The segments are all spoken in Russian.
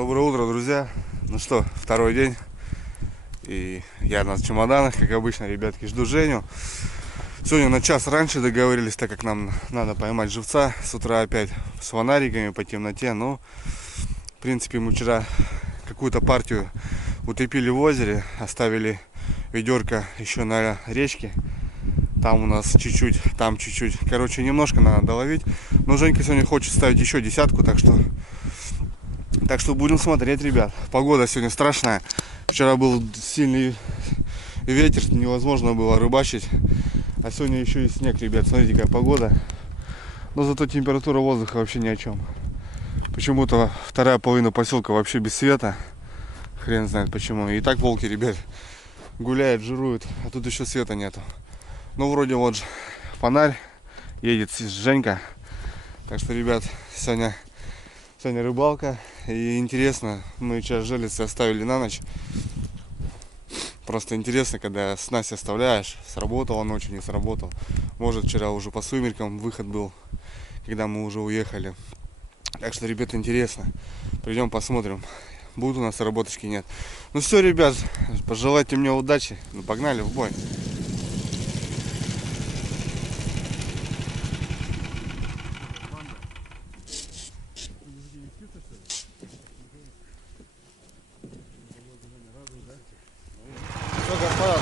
Доброе утро, друзья. Ну что, второй день. И я на чемоданах, как обычно, ребятки, жду Женю. Сегодня на час раньше договорились, так как нам надо поймать живца. С утра опять с фонариками по темноте. Но, в принципе, мы вчера какую-то партию утопили в озере. Оставили ведерко еще на речке. Там у нас чуть-чуть, там чуть-чуть. Короче, немножко надо доловить. Но Женька сегодня хочет ставить еще десятку, так что будем смотреть, ребят. Погода сегодня страшная. Вчера был сильный ветер, невозможно было рыбачить. А сегодня еще и снег, ребят. Смотрите, какая погода. Но зато температура воздуха вообще ни о чем. Почему-то вторая половина поселка вообще без света. Хрен знает почему. И так волки, ребят, гуляют, жируют. А тут еще света нету. Ну, вроде вот фонарь. Едет Женька. Так что, ребят, сегодня рыбалка. И интересно, мы сейчас железцы оставили на ночь. Просто интересно, когда снасть оставляешь, сработало ночью, не сработал. Может, вчера уже по сумеркам выход был, когда мы уже уехали. Так что, ребята, интересно. Придем посмотрим, будут у нас работочки, нет. Ну все, ребят, пожелайте мне удачи. Ну, погнали в бой.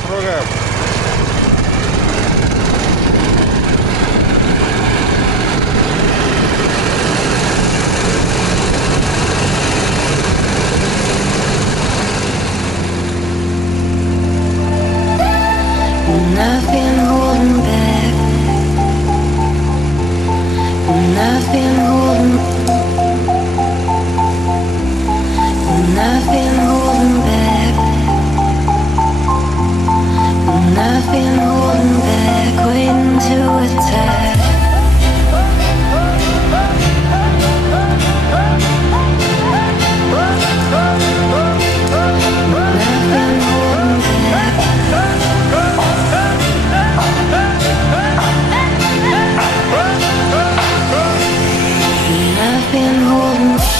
Трогаем. Nothing holding back. Nothing holding. Nothing holding back. Nothing holding back. Waiting to attack. Nothing holding back.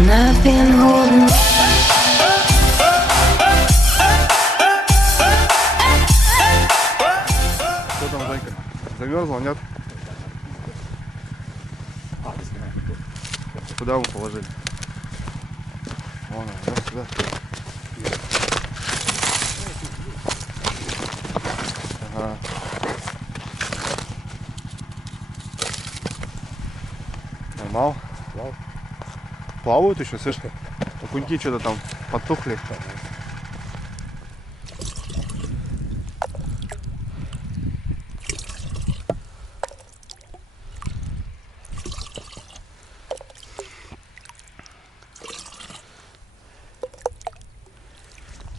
Nothing holding. Nothing holding. Что там, Женька? Замерзла, нет? Куда вы положили? Вон, вот сюда. Ага. Поймал? Плавают еще, слышь? Окуньки что-то там потухли.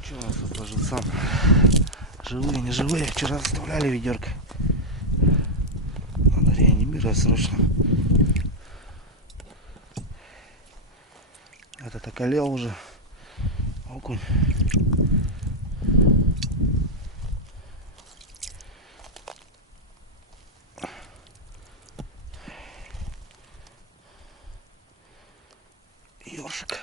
Что у нас тут по живцам? Живые, не живые. Вчера оставляли ведерко. Надо реанимировать срочно. околел уже. Окунь. Ёршик.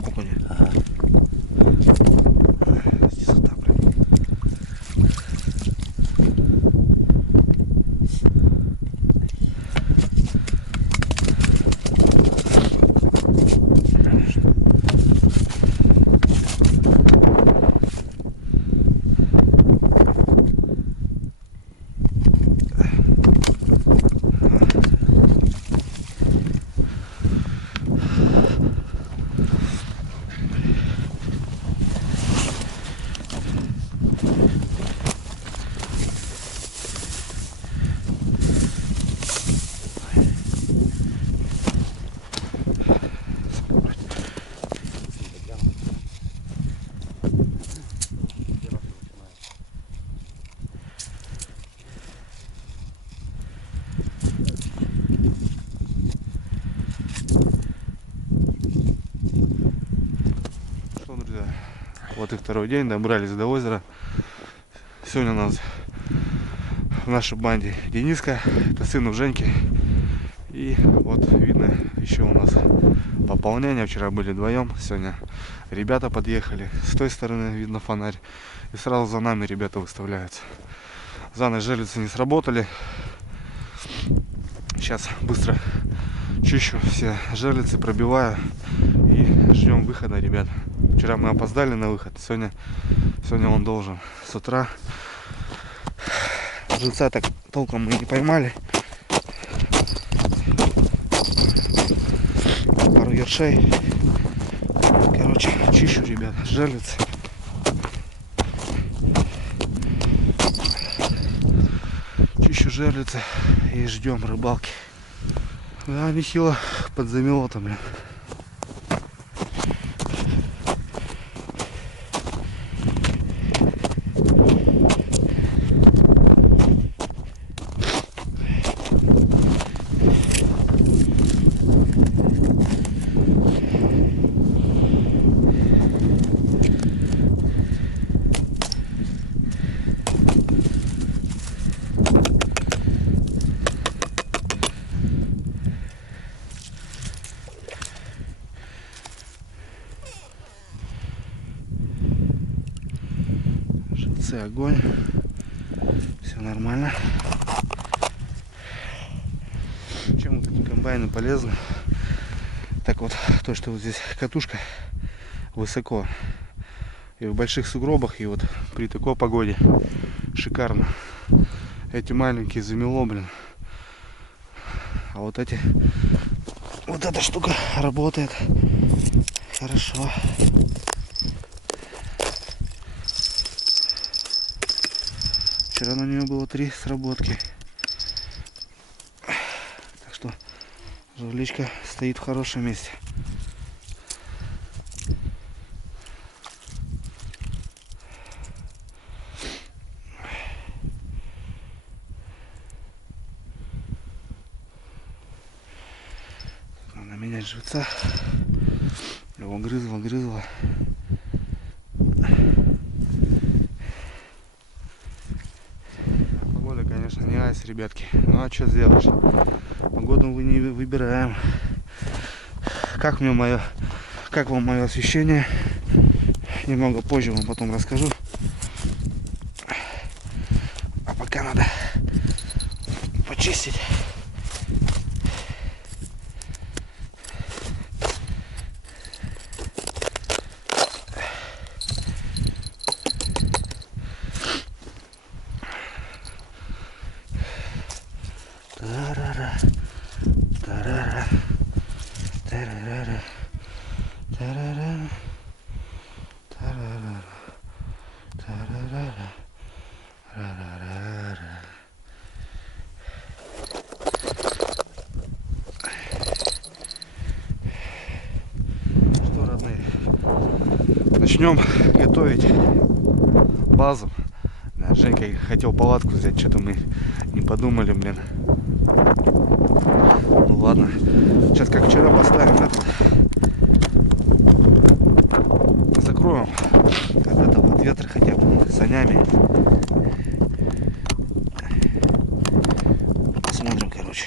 Окунь. Ага. Кислота, прям. Что, друзья, вот и второй день, добрались до озера. Сегодня у нас в нашей банде Дениска, это сын у Женьки. И вот видно еще у нас пополнение. Вчера были вдвоем, сегодня ребята подъехали. С той стороны видно фонарь. И сразу за нами ребята выставляются. За ночь жерлицы не сработали. Сейчас быстро чищу все жерлицы, пробиваю и ждем выхода ребят. Вчера мы опоздали на выход, сегодня он должен с утра. Живца так толком мы не поймали. Пару ершей. Короче, чищу, ребят, жерлицы. Чищу жерлицы и ждем рыбалки. Да, нехило подзамело там, блин. Огонь, все нормально. Чем вот эти комбайны полезны? Так вот, то, что вот здесь катушка высоко и в больших сугробах, и вот при такой погоде шикарно. Эти маленькие замело, блин. А вот эти, вот эта штука работает хорошо. Вчера на нее было 3 сработки. Так что жерличка стоит в хорошем месте. Надо менять живца. Его грызло. Конечно, не айс, ребятки. Ну а что сделаешь? Погоду мы не выбираем. Как вам мое освещение? Немного позже вам потом расскажу. Тарарара, тарарара, тарарара, тарарара. Что, родные, начнем готовить базу. Да, Женька хотел палатку взять, что-то мы не подумали, блин. Ну ладно, сейчас как вчера поставим этот, закроем от этого, от ветра хотя бы санями. Посмотрим, короче.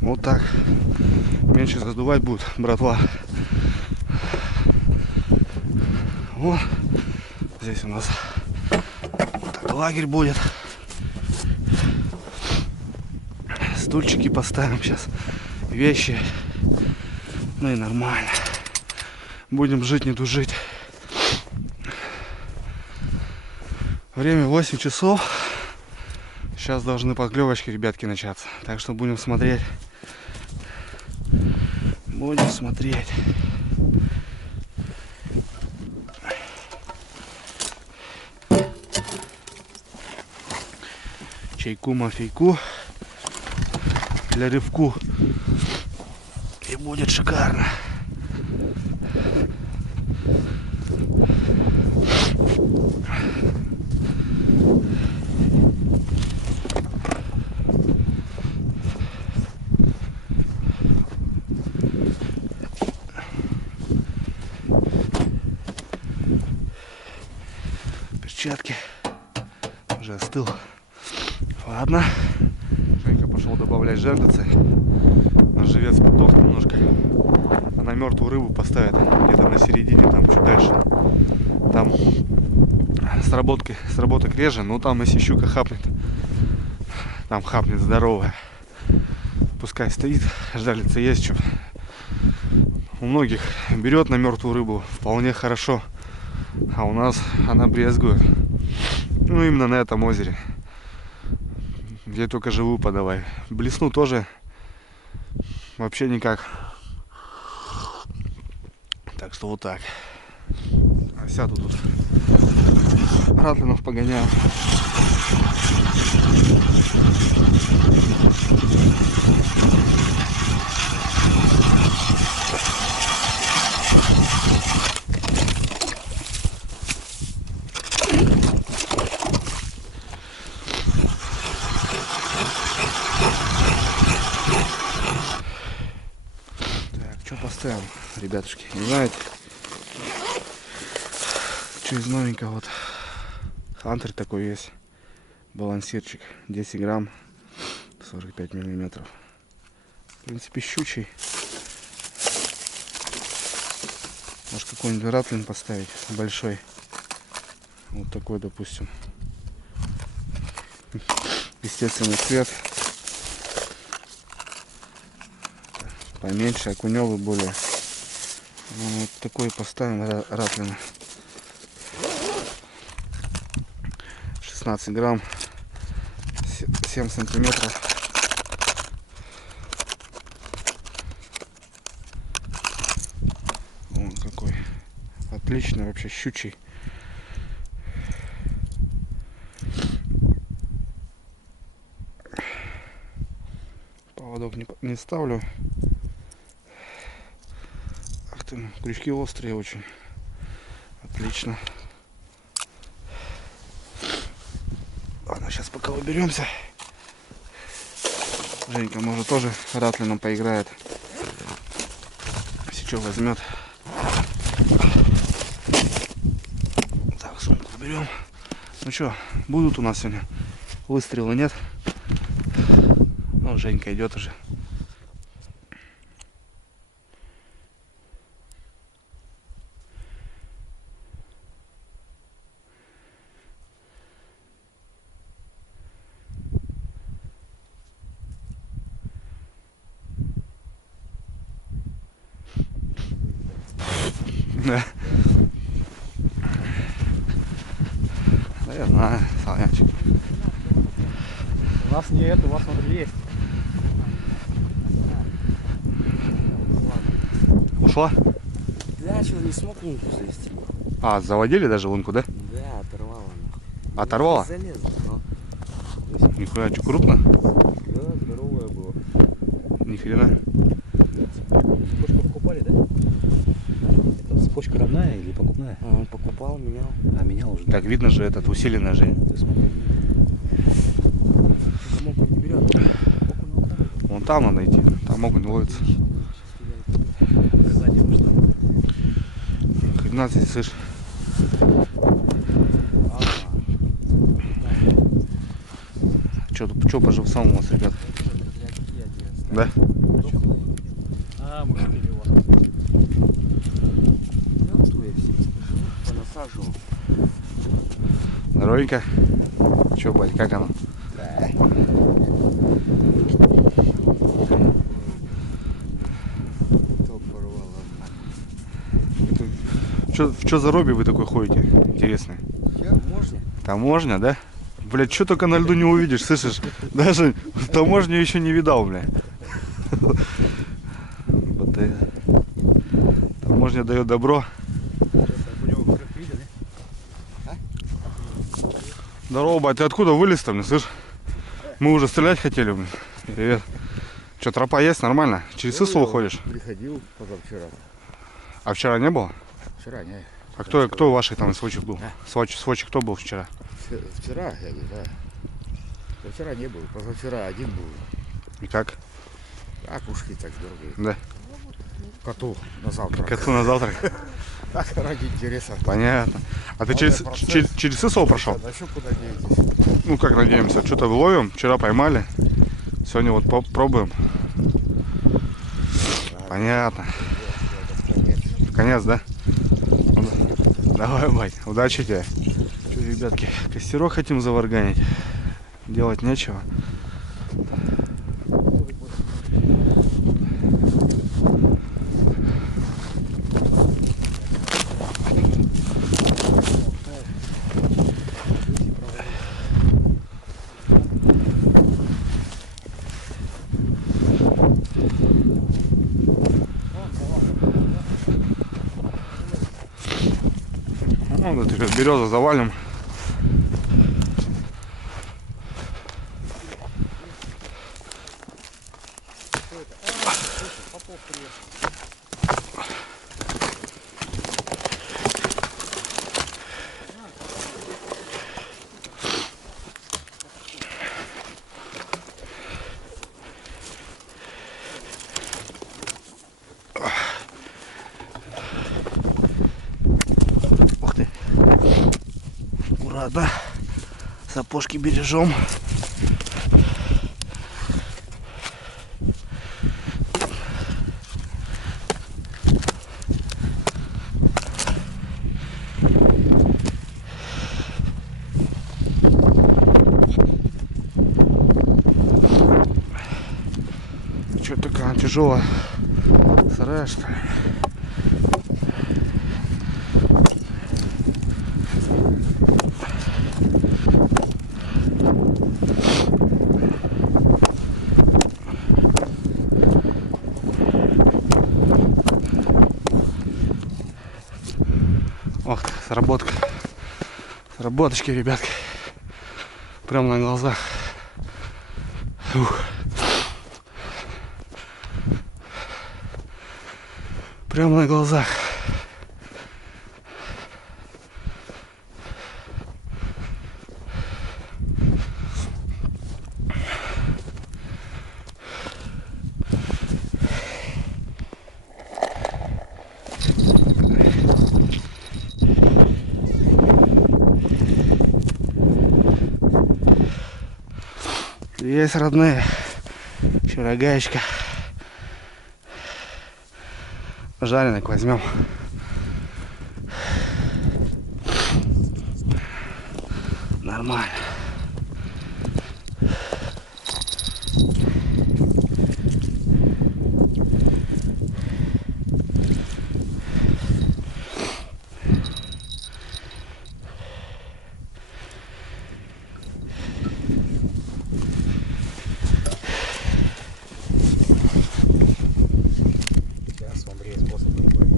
Вот так. Меньше задувать будет, братва. Вот. Здесь у нас вот так лагерь будет. Стульчики поставим сейчас. Вещи. Ну и нормально. Будем жить, не тужить. Время 8 часов. Сейчас должны поклевочки, ребятки, начаться. Так что будем смотреть. Будем смотреть. Чайку, мафейку для рыбку. И будет шикарно. Перчатки. Уже остыл. Ладно. Женька пошел добавлять жерлицы. Наш живец подох немножко. Она мертвую рыбу поставит где-то на середине, там чуть дальше. Там сработок реже, но там если щука хапнет, там хапнет здоровая. Пускай стоит, жерлица есть что. У многих берет на мертвую рыбу вполне хорошо. А у нас она брезгует. Ну именно на этом озере. Где только живую подавай. Блесну тоже вообще никак. Так что вот так. А сяду тут. Ратлинов погоняю. Что поставим, ребятушки, не знаете, что из новенького, вот Хантер такой есть, балансирчик, 10 грамм, 45 миллиметров, в принципе щучий. Может какой-нибудь ратлин поставить большой, вот такой, допустим, естественный цвет. Поменьше, окуневый более. Вот такой поставим ратлин. 16 грамм, 7 сантиметров. Вон какой. Отличный вообще, щучий. Поводок не ставлю. Крючки острые очень. Отлично. Ладно, сейчас пока уберемся. Женька, может, тоже ратлином поиграет. Если что, возьмет. Так, сумку уберем. Ну что, будут у нас сегодня выстрелы, нет? Ну, Женька идет уже. Да. Да я знаю, Санечек. У нас нет, у вас смотри есть. Ушла? Да, что не смог лунку завести. А, заводили даже лунку, да? Да, оторвала. Оторвала? Залезла, но... Нихуя, что, крупно? Да, здоровая была. Ни хрена. Цепочку покупали, да? Это цепочка родная или покупная? Он покупал, менял. А, менял уже. Так, видно же этот усиленный Жень. Ты смотри. Кому не берет. Вон там надо идти, там окунь ловится. Сзади вы что? Хрена ты, слышь. Что по живцам у вас, ребят? Да? А, мы купили его. Мертвые все. Понасаживал. Здоровенько. Че, бать, как оно? Что за робби вы такой ходите? Интересный. Можно? Таможня, да? Блять, что только на льду не увидишь, слышишь? Даже таможню еще не видал, бля. Таможня дает добро. Здорово, бать, ты откуда вылез-то, блин, слышь? Мы уже стрелять хотели, блин. Привет. Че, тропа есть? Нормально? Через Сысу уходишь? Приходил позавчера. А вчера не было? Вчера не. А кто ваших там из сводчих был? Сводчик кто был вчера? Вчера, я не знаю. Вчера не был, позавчера один был. И как? А пушки так дорогие. Да. Коту на завтра. Коту на завтрак? Так, ради интереса. Понятно. А ты через Сысу прошел? На щуку надеетесь? Ну как надеемся, что-то ловим, вчера поймали, сегодня вот пробуем. Понятно. Конец, да? Давай, бать, удачи тебе. Что, ребятки, костерок хотим заварганить, делать нечего. Ну, вот теперь березу завалим. Ух ты. Аккуратно. Сапожки бережем. Что такая тяжелая? Сырая, что ли? Ох ты, сработка. Сработочки, ребятки. Прям на глазах. Фух. Прямо на глазах. Есть, родные. Вчера гаечка. Жареных возьмем. Нормально. Сейчас у Андрея способ другой.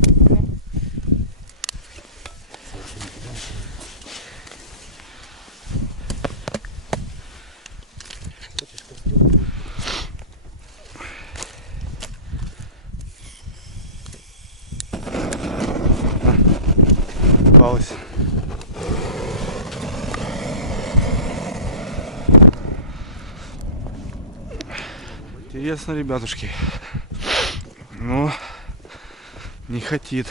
Хочешь костюм? Пауз. Интересно, ребятушки. Ну, не хотит.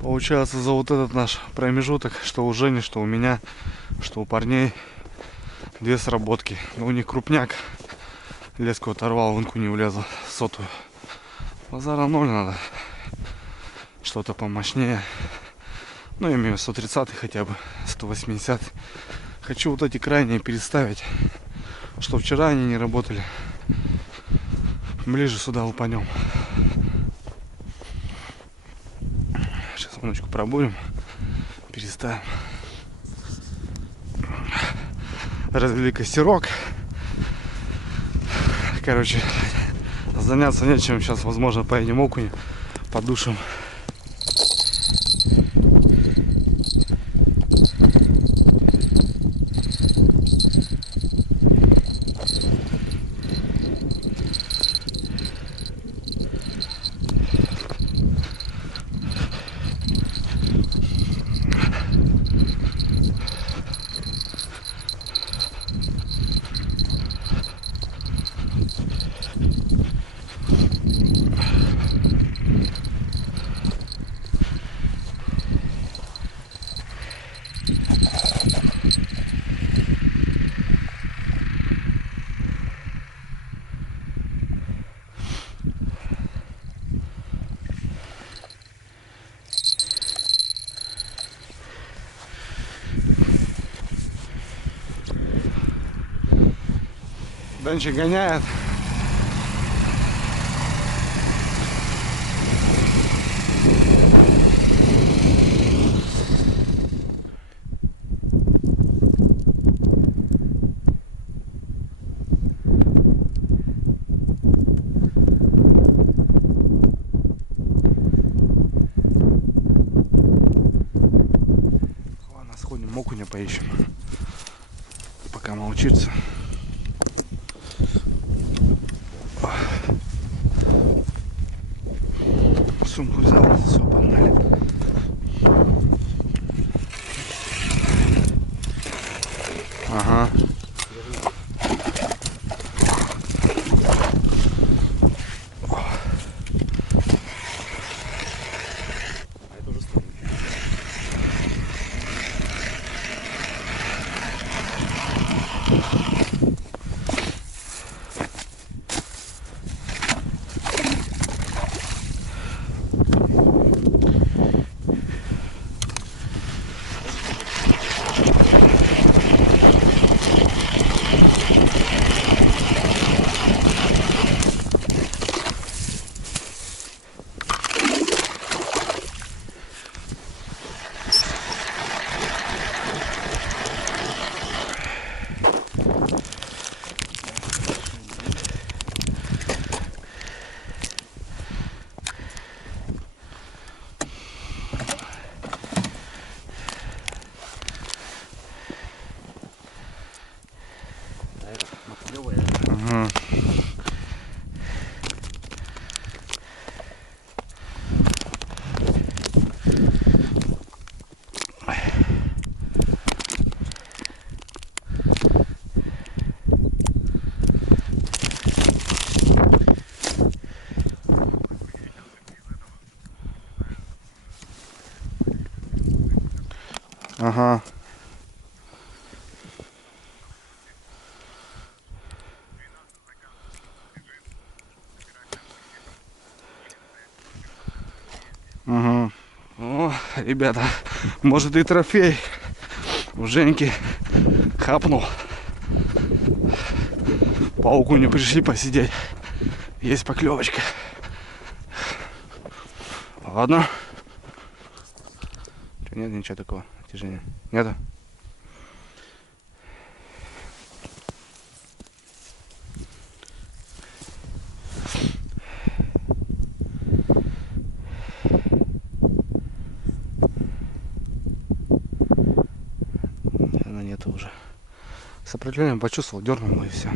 Получается, за вот этот наш промежуток, что у Жени, что у меня, что у парней, 2 сработки. Но у них крупняк. Леску оторвал, вынку не влезла, сотую. Базара 0 надо. Что-то помощнее. Ну, я имею 130 хотя бы, 180. Хочу вот эти крайние переставить, что вчера они не работали. Ближе сюда лупанем. Сейчас минуточку пробурим, переставим. Развели костерок. Короче, заняться нечем. Сейчас, возможно, поедем окунь, подушим. Данчик гоняет. Ладно, сходим окуня поищем, пока молчится. Сумку взял, все, погнали. Ага. А это уже странно. Ага. Ага. ребята, может и трофей у Женьки хапнул. По окуню пришли посидеть. Есть поклевочка. Ладно. Чё, нет ничего такого тяжения? Нету? Она нету уже. Сопротивление почувствовал, дернул и все.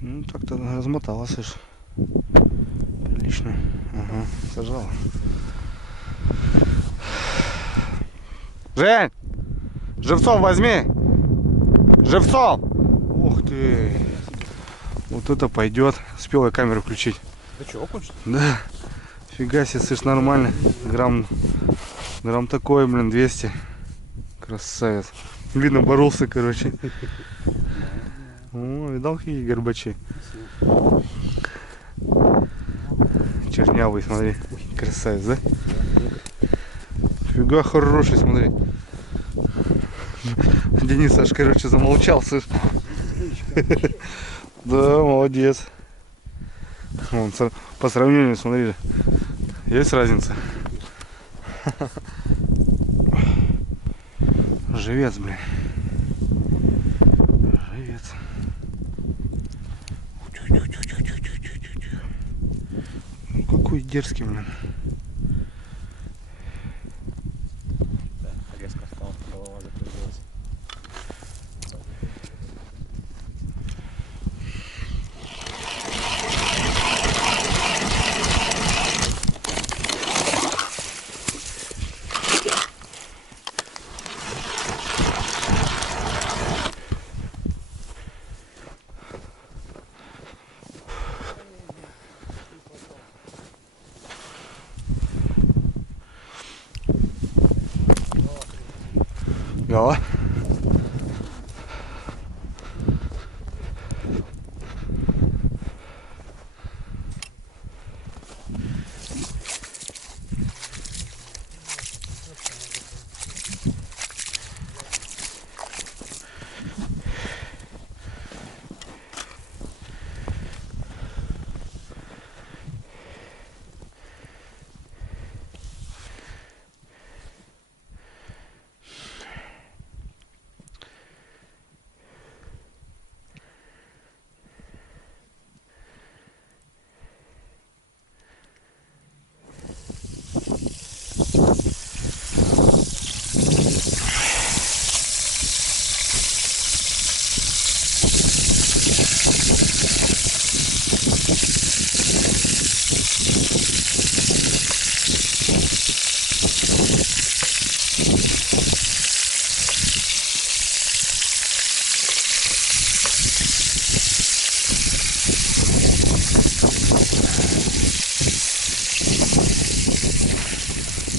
Ну так-то размотала, слышь. Прилично. Ага, сажала. Жень! Живцов возьми! Живцов! Ух ты! Вот это пойдет. Успел я камеру включить. Ты что, окунь? Да. Фига себе, слышь, нормально. Грамм такой, блин, 200. Красавец. Видно, боролся, короче. О, видал, какие горбачи? Чернявый, смотри. Красавец, да? Фига хороший, смотри. Денис аж, короче, замолчал, слышь. Да, молодец. Вон, по сравнению, смотри, есть разница. Живец, блин. Живец. Ну какой дерзкий, блин. Резко встал, голова закружилась. Голова.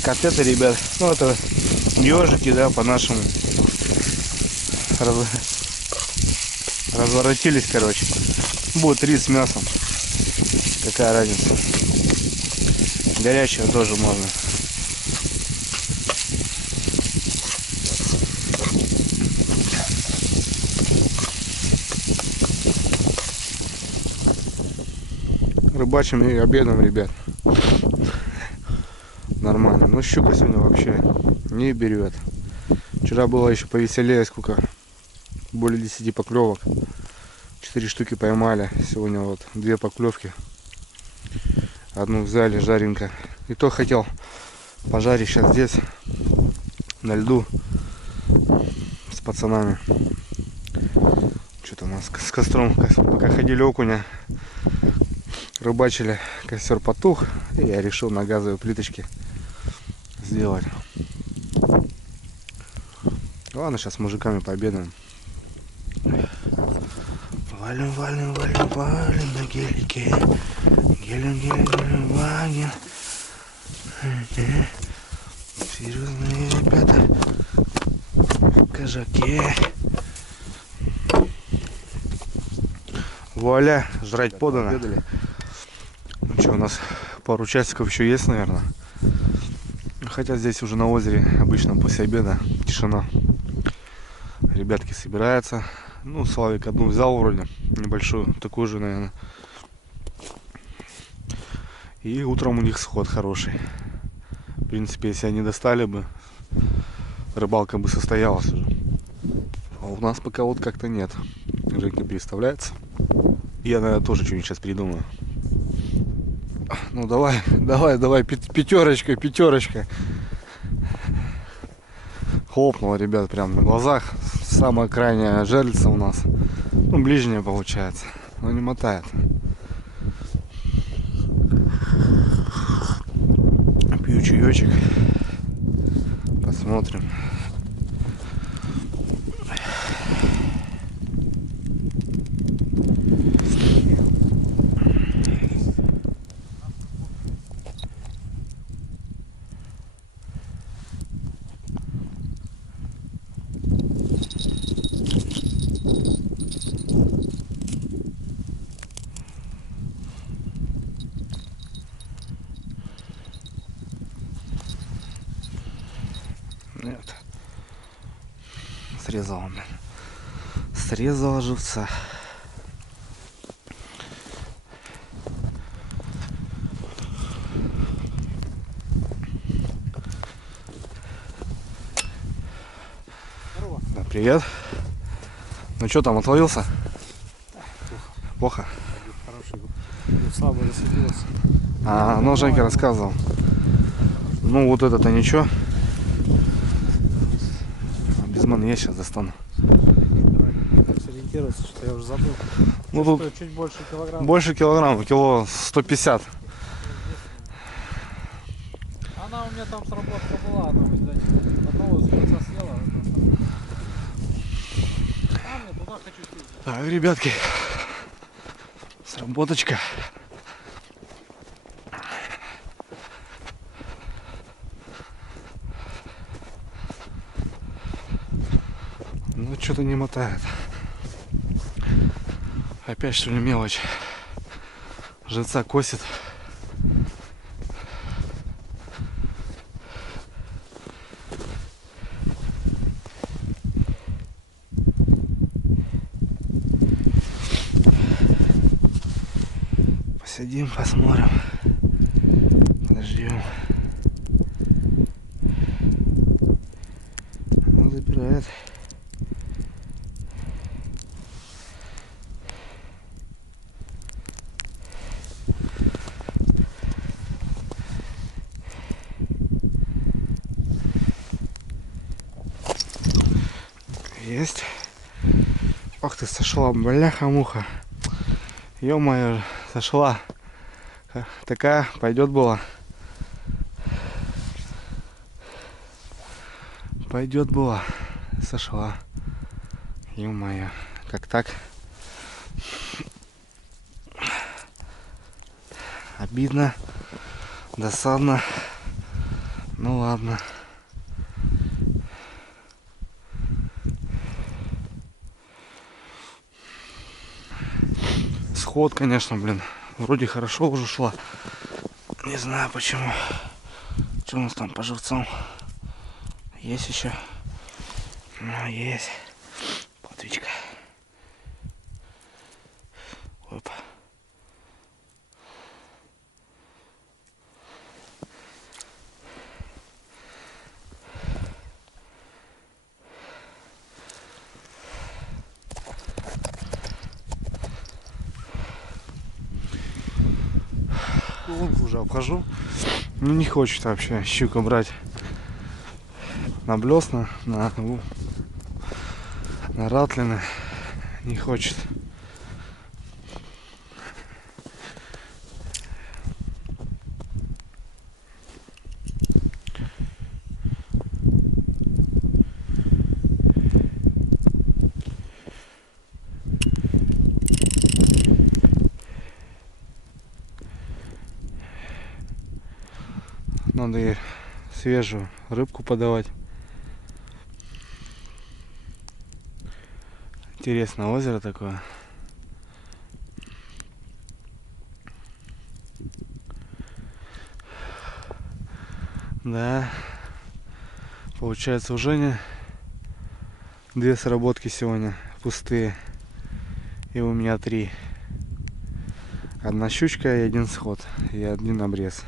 Котлеты, ребят. Ну это ежики, да, по-нашему. Разворотились, короче. Будет рис с мясом. Какая разница. Горячего тоже можно. Рыбачим и обедом, ребят. Нормально. Но щука сегодня вообще не берет. Вчера было еще повеселее, сколько? Более 10 поклевок. 4 штуки поймали. Сегодня вот 2 поклевки. Одну взяли, жаренка. И то хотел пожарить сейчас здесь, на льду, с пацанами. Что-то у нас с костром, пока ходили окуня, рыбачили, костер потух. И я решил на газовой плиточке сделать. Ладно, сейчас с мужиками пообедаем. Валим, валим, валим, валим на гелике. Гелем, гелем, гелем, вагин. Серьезные ребята. Кожаки. Вуаля, жрать подано. Ну что, у нас пару часиков еще есть, наверное. Хотя здесь уже на озере обычно после обеда тишина. Ребятки собираются. Ну, Славик одну взял вроде, небольшую, такую же, наверное. И утром у них сход хороший. В принципе, если они достали бы, рыбалка бы состоялась уже. А у нас пока вот как-то нет. Женька переставляется. Я, наверное, тоже что-нибудь сейчас придумаю. Ну давай, пятерочка. Хлопнуло, ребят, прям на глазах. Самая крайняя жерлица у нас. Ну, ближняя получается. Но не мотает. Пью чаечек. Посмотрим. Нет. Срезал он. Срезал живца. Да, привет. Ну что там, отловился? Плохо? Хороший был. Слабо засветился. А, ну Женька рассказывал. Ну вот это-то ничего. Безман я сейчас достану. Как сориентироваться, что я уже забыл. Ну Что, тут чуть больше килограмма. больше килограмма, кило 150. Она у меня там сработка была, она, блядь, одного из конца съела. А мне туда хочу съездить. Так, ребятки, сработочка. Ну что-то не мотает. Опять что ли мелочь. Живца косит. Посидим, посмотрим. Подождем. Он забирает. Есть. Ох ты, сошла, бляха-муха. Ё-моё, сошла. Такая пойдет была. Пойдет была. Сошла. Ё-моё, как так? Обидно. Досадно. Ну ладно. Сход, конечно, блин. Вроде хорошо уже шла. Не знаю почему. Что у нас там по живцам? Есть еще? Ну, есть. Плотвичка. Оп. Лунку уже обхожу. Ну не хочет вообще щука брать на блесна, на ратлины. Не хочет. Надо ей свежую рыбку подавать. Интересное озеро такое. Да. Получается, у Жени 2 сработки сегодня пустые. И у меня 3. 1 щучка и 1 сход. И 1 обрез.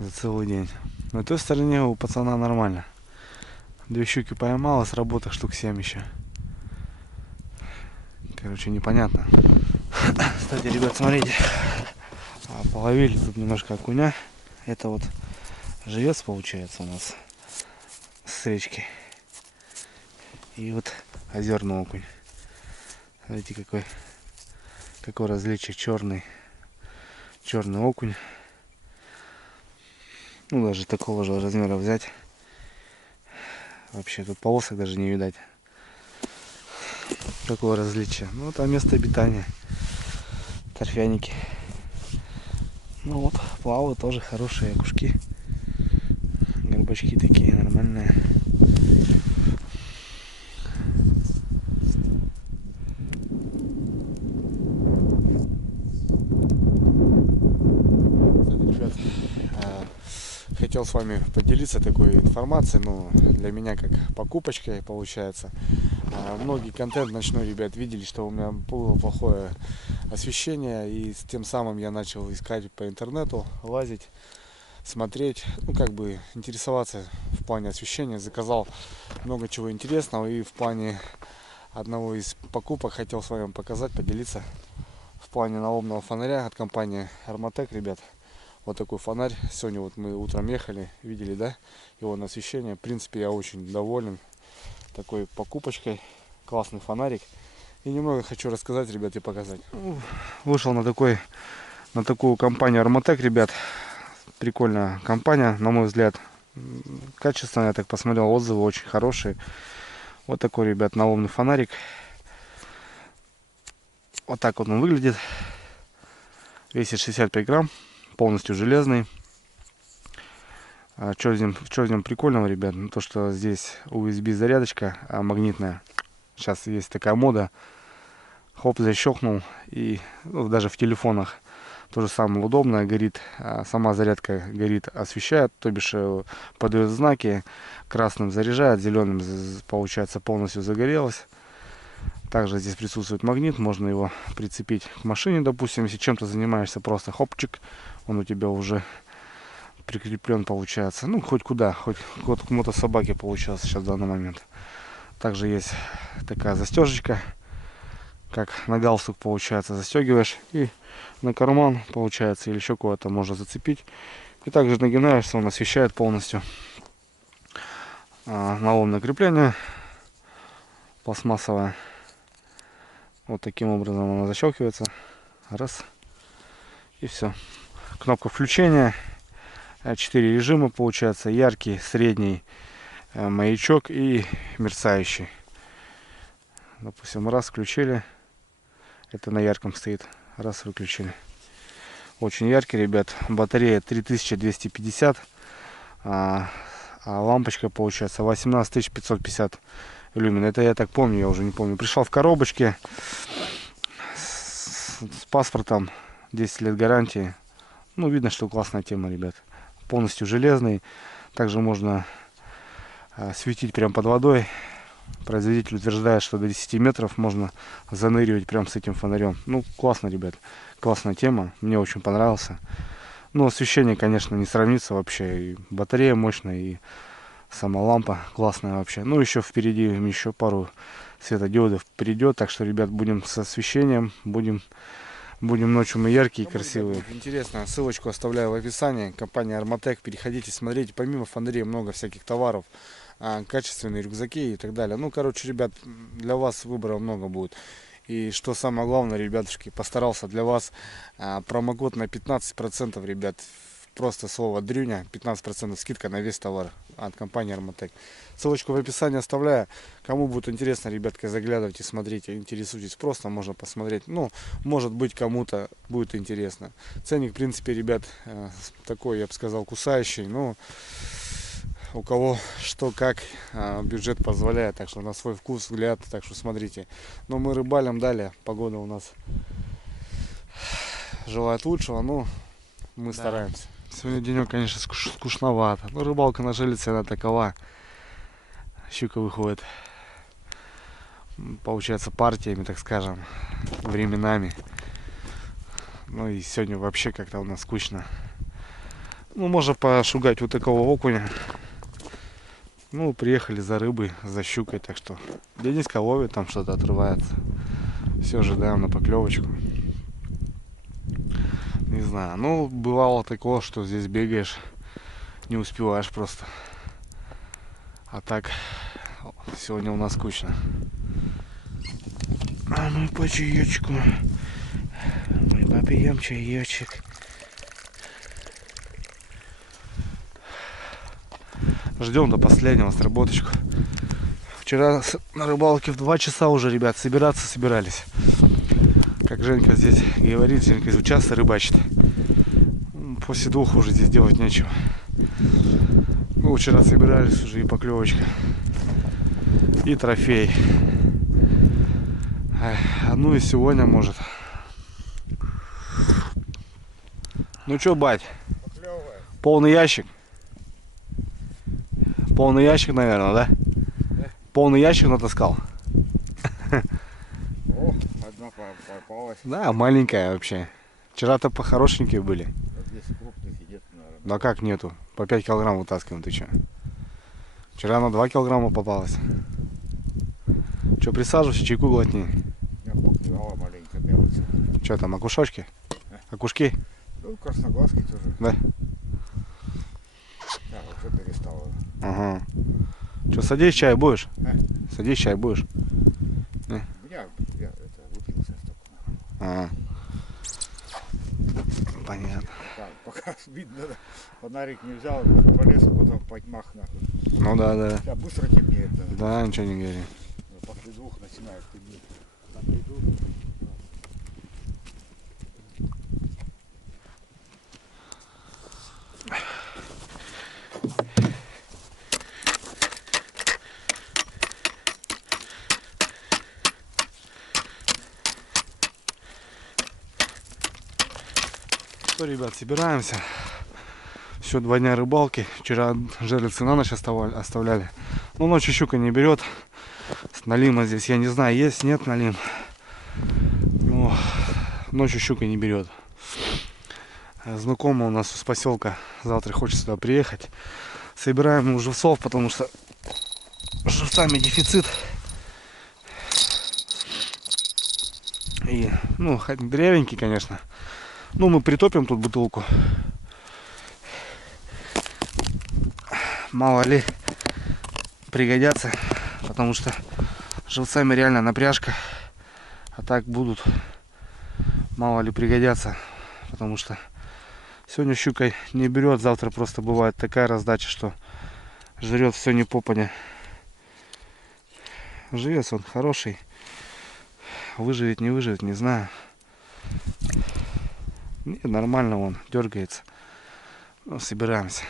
За целый день. На той стороне у пацана нормально. 2 щуки поймал, а с работы штук 7 еще. Короче, непонятно. Кстати, ребят, смотрите. Половили тут немножко окуня. Это вот живец получается у нас с речки. И вот озерный окунь. Смотрите, какой различие. Черный окунь. Ну, даже такого же размера взять. Вообще тут полосок даже не видать. Какое различие. Ну, вот место обитания. Торфяники. Ну вот, плавают тоже хорошие окушки. Горбачки такие нормальные. Ребят, хотел с вами поделиться такой информацией, но для меня как покупочкой получается. Многие контент ночной, ребят, видели, что у меня было плохое освещение, и тем самым я начал искать по интернету, лазить, смотреть, ну как бы интересоваться в плане освещения. Заказал много чего интересного, и в плане одного из покупок хотел с вами показать, поделиться. В плане налобного фонаря от компании Armatec, ребят. Вот такой фонарь. Сегодня вот мы утром ехали, видели, да, его на освещение. В принципе, я очень доволен такой покупочкой. Классный фонарик. И немного хочу рассказать, ребят, и показать. Вышел на такую компанию Armatec, ребят. Прикольная компания, на мой взгляд. Качественно, я так посмотрел, отзывы очень хорошие. Вот такой, ребят, налобный фонарик. Вот так вот он выглядит. Весит 65 грамм. Полностью железный. Что в нем прикольного, ребят? Ну, то, что здесь USB зарядочка магнитная. Сейчас есть такая мода. Хоп, защелкнул. И даже в телефонах то же самое удобно. Горит, сама зарядка горит, освещает. То бишь подает знаки. Красным заряжает, зеленым получается полностью загорелось. Также здесь присутствует магнит. Можно его прицепить к машине, допустим. Если чем-то занимаешься, просто хопчик. Он у тебя уже прикреплен получается. Ну, хоть куда. Хоть к мотособаке получается сейчас в данный момент. Также есть такая застежечка. Как на галстук получается. Застегиваешь и на карман получается. Или еще куда-то можно зацепить. И также нагинаешься. Он освещает полностью. Налобное крепление. Пластмассовое. Вот таким образом она защелкивается. Раз. И все. Кнопка включения. 4 режима получается. Яркий, средний, маячок и мерцающий. Допустим, раз включили. Это на ярком стоит. Раз выключили. Очень яркий, ребят. Батарея 3250. А лампочка получается 18550 люмен. Это я так помню, я уже не помню. Пришел в коробочке с паспортом. 10 лет гарантии. Ну, видно, что классная тема, ребят. Полностью железный. Также можно светить прям под водой. Производитель утверждает, что до 10 метров можно заныривать прям с этим фонарем. Ну, классно, ребят. Классная тема. Мне очень понравился. Ну, освещение, конечно, не сравнится вообще. И батарея мощная, и сама лампа классная вообще. Ну, еще впереди еще пару светодиодов придет. Так что, ребят, будем с освещением. Будем ночью мы яркие и красивые. Интересно, ссылочку оставляю в описании. Компания Armatec. Переходите, смотрите. Помимо фонарей много всяких товаров. Качественные рюкзаки и так далее. Ну, короче, ребят, для вас выбора много будет. И что самое главное, ребятушки, постарался для вас промокод на 15%, ребят. Просто слово дрюня, 15% скидка на весь товар от компании Armatec. Ссылочку в описании оставляю. Кому будет интересно, ребятки, заглядывайте, смотрите, интересуйтесь. Просто можно посмотреть. Ну, может быть, кому-то будет интересно. Ценник, в принципе, ребят, такой, я бы сказал, кусающий. Но у кого что как бюджет позволяет. Так что на свой вкус, взгляд. Так что смотрите. Но мы рыбалим далее. Погода у нас желает лучшего, но мы стараемся. Сегодня денек, конечно, скучновато. Но рыбалка на Желице, она такова. Щука выходит, получается, партиями, так скажем, временами. Ну и сегодня вообще как-то у нас скучно. Ну, можно пошугать вот такого окуня. Ну, приехали за рыбой, за щукой, так что Дениска ловит, там что-то отрывается. Все ожидаем на поклевочку. Не знаю, ну, бывало такое, что здесь бегаешь, не успеваешь просто. А так, сегодня у нас скучно. А мы по чаечку. Мы попьем чаечек. Ждем до последнего сработочку. Вчера на рыбалке в 2 часа уже, ребят, собирались. Как Женька здесь говорит, Женька здесь часто рыбачит. После 2 уже здесь делать нечего. Ну, вчера собирались уже и поклевочка, и трофей. Ну и сегодня может. Ну чё, бать? Полный ящик? Полный ящик, наверное, да? Полный ящик натаскал? О, одна попалась. Да, маленькая вообще. Вчера-то по-хорошенькие были. Вот здесь крупных идет, наверное. Да как нету? По 5 килограмм вытаскиваем, ты чё? Вчера на 2 килограмма попалась. Чё, присаживайся, чайку глотни. Меня поклевала маленько мелочь. Чё там, окушочки? Окушки? Ну, красноглазки тоже. Да? Да, уже перестала. Ага. Чё, садись, чай будешь? Садись, чай будешь? Я это выпил сейчас только. Ага. Понятно. Пока видно, да. Фонарик не взял, по лесу, потом по тьмах нахуй. Ну да, да. Сейчас быстро темнеет. Да, ничего не говори. После 2 начинает темнеть. Там приду. Что, ребят, собираемся. Все, 2 дня рыбалки. Вчера жерлицы на ночь оставляли. Но ночью щука не берет. Налима здесь, я не знаю, есть, нет налим. Но ночью щука не берет. Знакомый у нас с поселка завтра хочет сюда приехать. Собираем живцов, потому что с живцами дефицит. И, ну, хоть древенький, конечно. Ну, мы притопим тут бутылку. Мало ли пригодятся, потому что живцами реально напряжка. А так будут, мало ли пригодятся, потому что сегодня щукой не берет, завтра просто бывает такая раздача, что жрет все не попадя. Живец он хороший, выживет, не выживет, не знаю. Нет, нормально он дергается. Ну, собираемся.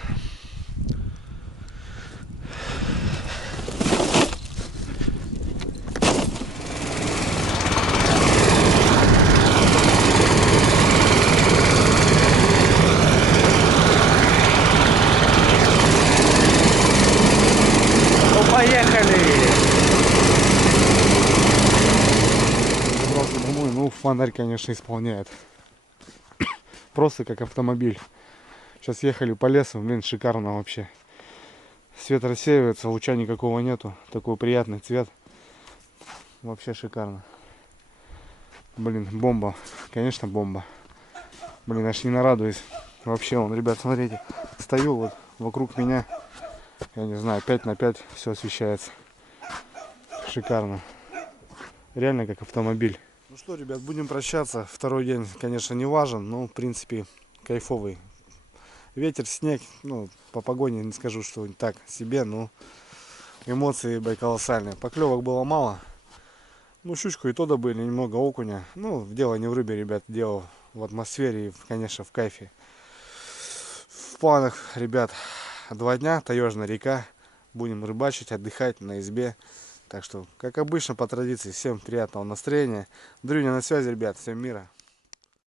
Ну, поехали! Забрался домой, ну фонарь, конечно, исполняет. Просто как автомобиль. Сейчас ехали по лесу, блин, шикарно вообще. Свет рассеивается, луча никакого нету. Такой приятный цвет. Вообще шикарно. Блин, бомба. Конечно, бомба. Блин, аж не нарадуюсь. Вообще, вон, ребят, смотрите. Стою вот вокруг меня. Я не знаю, 5 на 5 все освещается. Шикарно. Реально как автомобиль. Ну что, ребят, будем прощаться. Второй день, конечно, не важен, но, в принципе, кайфовый. Ветер, снег, ну, по погоде не скажу, что так себе, но эмоции колоссальные. Поклевок было мало. Ну, щучку и то добыли, немного окуня. Ну, дело не в рыбе, ребят, дело в атмосфере и, конечно, в кайфе. В планах, ребят, 2 дня, Таежная река. Будем рыбачить, отдыхать на избе. Так что, как обычно, по традиции, всем приятного настроения. Дрюня на связи, ребят, всем мира.